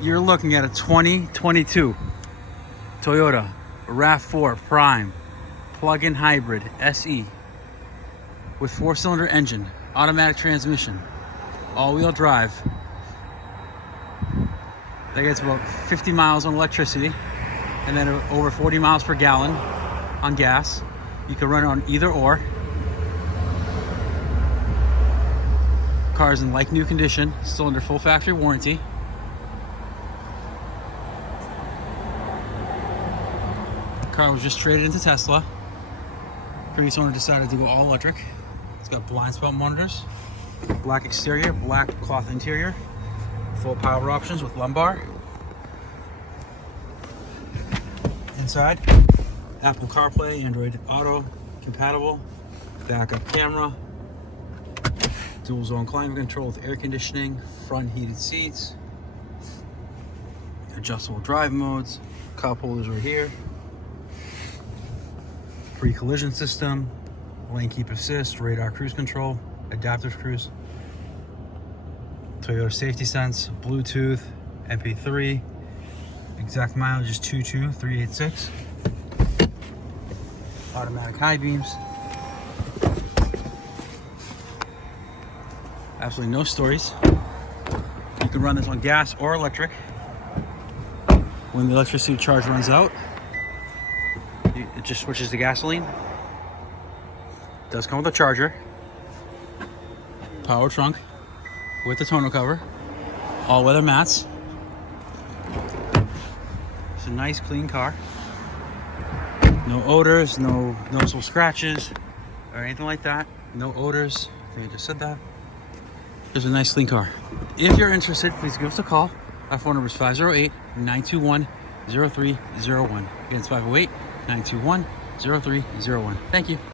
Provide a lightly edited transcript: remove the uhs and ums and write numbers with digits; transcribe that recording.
You're looking at a 2022 Toyota RAV4 Prime plug-in hybrid SE with 4-cylinder engine, automatic transmission, all-wheel drive. That gets about 50 miles on electricity and then over 40 miles per gallon on gas. You can run it on either or. Car's in like new condition, still under full factory warranty. Car was just traded into Tesla. Previous owner decided to go all electric. It's got blind spot monitors, black exterior, black cloth interior, full power options with lumbar. Inside, Apple CarPlay, Android Auto compatible, backup camera, dual zone climate control with air conditioning, front heated seats, adjustable drive modes, cup holders right here, pre-collision system, lane keep assist, radar cruise control, adaptive cruise, Toyota safety sense, Bluetooth, MP3, exact mileage is 22386, automatic high beams, absolutely no stories. You can run this on gas or electric. When the electricity charge runs out, it just switches to gasoline. It does come with a charger, power trunk with the tonneau cover, all weather mats. It's a nice clean car. No odors, no noticeable scratches or anything like that. No odors. I think I just said that. It's a nice clean car. If you're interested, please give us a call. Our phone number is 508-921-0301. Again, it's 508-921-0301. Thank you.